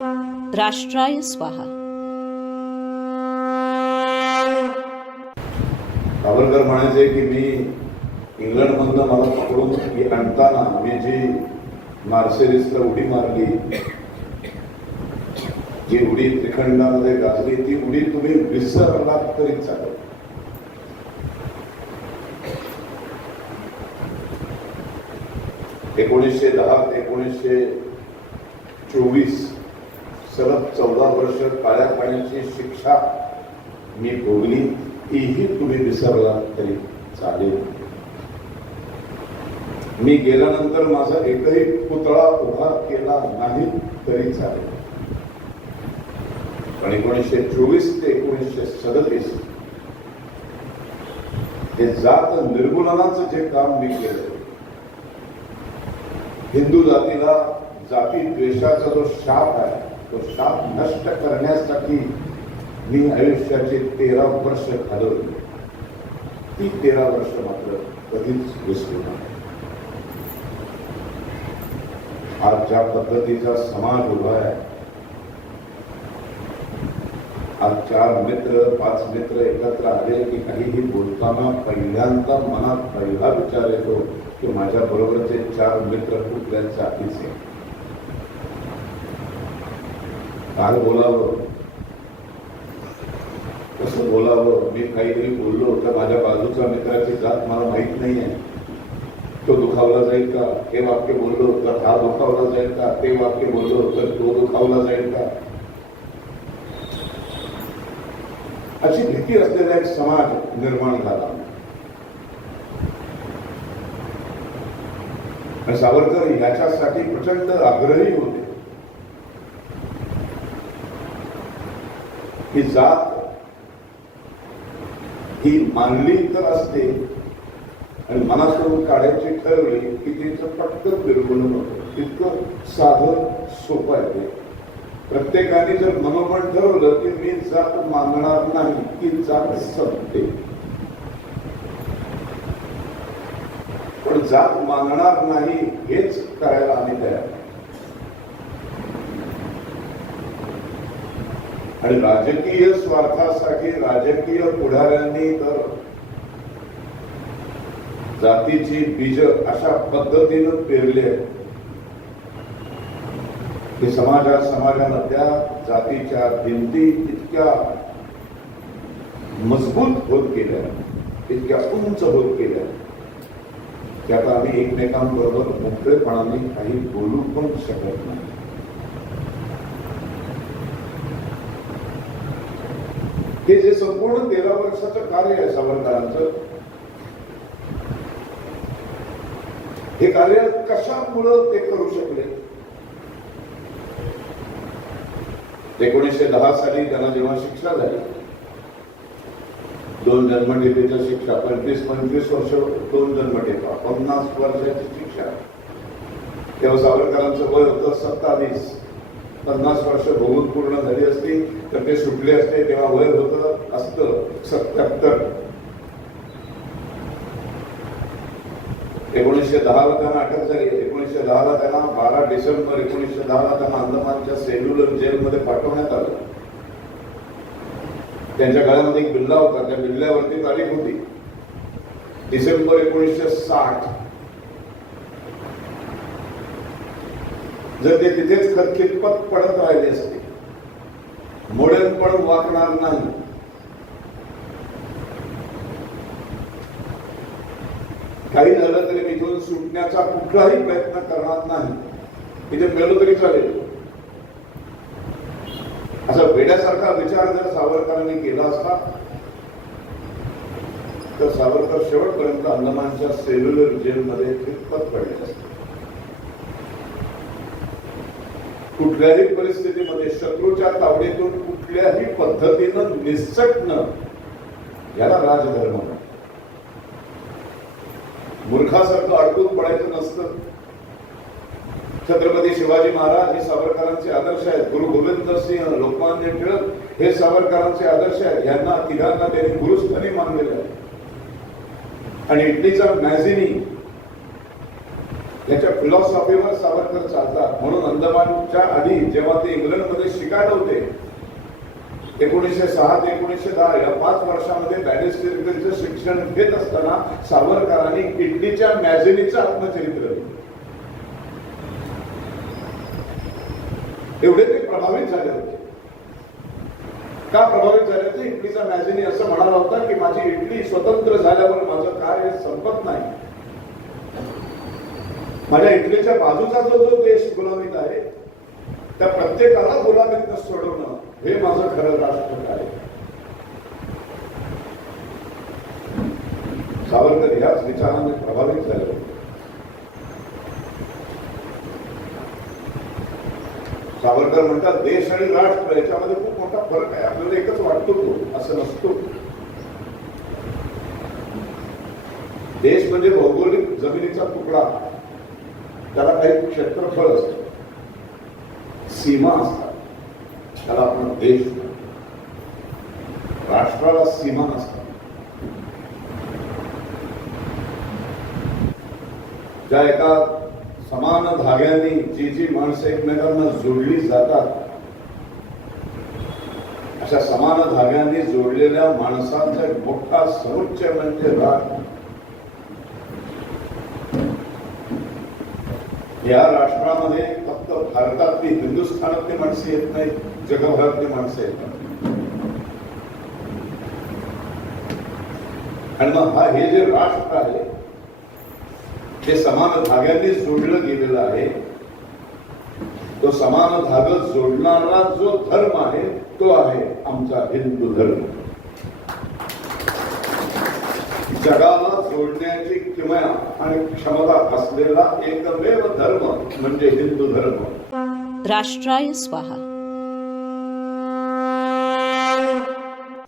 राष्ट्राय स्वाहा. सावरकर म्हणायचे की मी इंग्लंडमधनं मला पकडून आणताना मी जी मार्सेलिसला उडी मारली जी उडी त्रिखंडामध्ये गाजली ती उडी तुम्ही विसरलात तरी चालेल. एकोणीसशे दहा ते एकोणीसशे चोवीस सलग चौदा वर्ष काळ्या पाण्याची शिक्षा मी भोगली तीही तुम्ही विसरला तरी चालेल. मी गेल्यानंतर माझा एकही पुतळा उभा केला नाही तरी चालेल. पण एकोणीसशे चोवीस ते एकोणीसशे सदतीस हे जात निर्मूलनाचं जे काम मी केलं हिंदू जातीला जाती द्वेषाचा जो शाप आहे तो शाप नष्ट करण्यासाठी मी आयुष्याचे तेरा वर्ष घालवले. ती तेरा वर्ष मात्र कधीच विसरू नये. आज ज्या पद्धतीचा समाज उभा आहे आज चार मित्र पाच मित्र एकत्र आले की काहीही बोलताना पहिल्यांदा मनात पहिला विचार येतो की माझ्या बरोबरचे चार मित्र कुठल्या जातीचे काल बोलावं. कसं बोलावं. मी काहीतरी बोललो तर माझ्या बाजूच्या मित्राची जात मला माहीत नाही आहे तो दुखावला जाईल का? हे वाक्य बोललो तर हा दुखावला जाईल का? ते वाक्य बोललो तर तो दुखावला जाईल का? अशी भीती असलेला एक समाज निर्माण झाला. सावरकर याच्यासाठी प्रचंड आग्रही होते. ही जात ही मानली तर असते. आणि मनासोबत काढायची ठरवली की तिचं पटकन बिरगुण होतं. तितकं साधं सोपं आहे ते. प्रत्येकाने जर मनोमन ठरवलं की मी जात मानणार नाही की जात संपते. पण जात मानणार नाही हेच करायला आम्ही तयार आहे. आणि राजकीय स्वार्थासाठी राजकीय पुढाऱ्यांनी तर जातीची बीज अशा पद्धतीनं पेरले की समाजा समाजानं त्या जातीच्या भिंती इतक्या मजबूत होत गेल्या इतक्या उंच होत गेल्या. की आता आम्ही एकमेकांबरोबर मोकळेपणाने काही बोलू पण शकत नाही. हे जे संपूर्ण तेरा वर्षाचं कार्य आहे सावरकरांचं हे कार्य कशामुळं ते करू शकले? एकोणीसशे दहा साली त्यांना जेव्हा शिक्षा झाली दोन जन्मठेपेच्या शिक्षा पंचवीस पंचवीस वर्ष दोन जन्मठेपा पन्नास वर्षाची शिक्षा. तेव्हा सावरकरांचं वय होतं सत्तावीस. पन्नास वर्ष भोगून पूर्ण झाली असती तर ते सुटले असते तेव्हा वय होत असतं सत्याहत्तर. एकोणीसशे दहाला त्यांना अटक झाली. एकोणीसशे दहाला त्यांना बारा डिसेंबर एकोणीसशे दहाला त्यांना अंदमानच्या सेल्युलर जेलमध्ये पाठवण्यात आलं. त्यांच्या गळ्यामध्ये एक बिल्ला होता. त्या बिल्ल्यावरती तारीख होती. डिसेंबर एकोणीसशे साठ. जर ते तिथेच खतखितपत पडत राहिले असते मोडेल पण वाकणार नाही. काही झालं तरी मी इथून सुटण्याचा कुठलाही प्रयत्न करणार नाही. इथे मेलो तरी चालेल. असा वेड्यासारखा विचार जर सावरकरांनी केला असता तर सावरकर शेवटपर्यंत अंदमानच्या सेल्युलर जेलमध्ये खितपत पडले असते. कुठल्याही परिस्थितीमध्ये शत्रूच्या तावडीतून कुठल्याही पद्धतीनं निसटणं याला राजधर्म म्हणतात. मूर्खासारखं अडकून पडायचं नसतं. छत्रपती शिवाजी महाराज हे सावरकरांचे आदर्श आहेत. गुरु गोविंद सिंह लोकमान्य टिळक हे सावरकरांचे आदर्श आहेत. यांना तिघांना त्यांनी गुरुस्थानी मानलेलं आहे. आणि इटलीचा मॅझिनी याच्या फिलॉसॉफीवर सावरकर चालतात. म्हणून अंदमानच्या आधी जेव्हा ते इंग्लंडमध्ये शिकायला होते एकोणीसशे सहा ते एकोणीसशे दहा या पाच वर्षामध्ये बॅरिस्टरचं शिक्षण घेत असताना सावरकरांनी इटलीच्या मॅझिनीचं आत्मचरित्र एवढे ते प्रभावित झाले होते. का प्रभावित झाले होते? इटलीचा मॅझिनी असं म्हणाला होता की माझी इटली स्वतंत्र झाल्यावर माझं कार्य संपत नाही. माझ्या इटलीच्या बाजूचा जो जो देश गुलामीत आहे त्या प्रत्येकाला गुलामीतनं सोडवणं हे माझं खरं राष्ट्र आहे. सावरकर याच विचाराने प्रभावित झाले. सावरकर म्हणतात देश आणि राष्ट्र याच्यामध्ये खूप मोठा फरक आहे. आपल्याला एकच वाटतो तो असं नसतो. देश म्हणजे भौगोलिक जमिनीचा तुकडा. त्याला काही क्षेत्रफळ असतं. सीमा असतात. त्याला आपण देश राष्ट्राला सीमा नसतात. ज्या एका समान धाग्यांनी जी जी माणसं एकमेकांना जोडली जातात अशा समान धाग्यांनी जोडलेल्या माणसांचा मोठा समुच्चय म्हणजे राग. या राष्ट्रामध्ये फक्त भारतातली हिंदुस्थानातली माणसं येत नाही जगभरातली माणसं येत आणि मग हा हे जे राष्ट्र आहे ते समान धाग्यांनी जोडलं गेलेलं आहे. तो समान धाग जोडणारा जो धर्म आहे तो आहे आमचा हिंदू धर्म. जगाला सोडण्याची किमया आणि क्षमता असलेला एकमेव धर्म म्हणजे हिंदू धर्म. राष्ट्राय स्वाहा.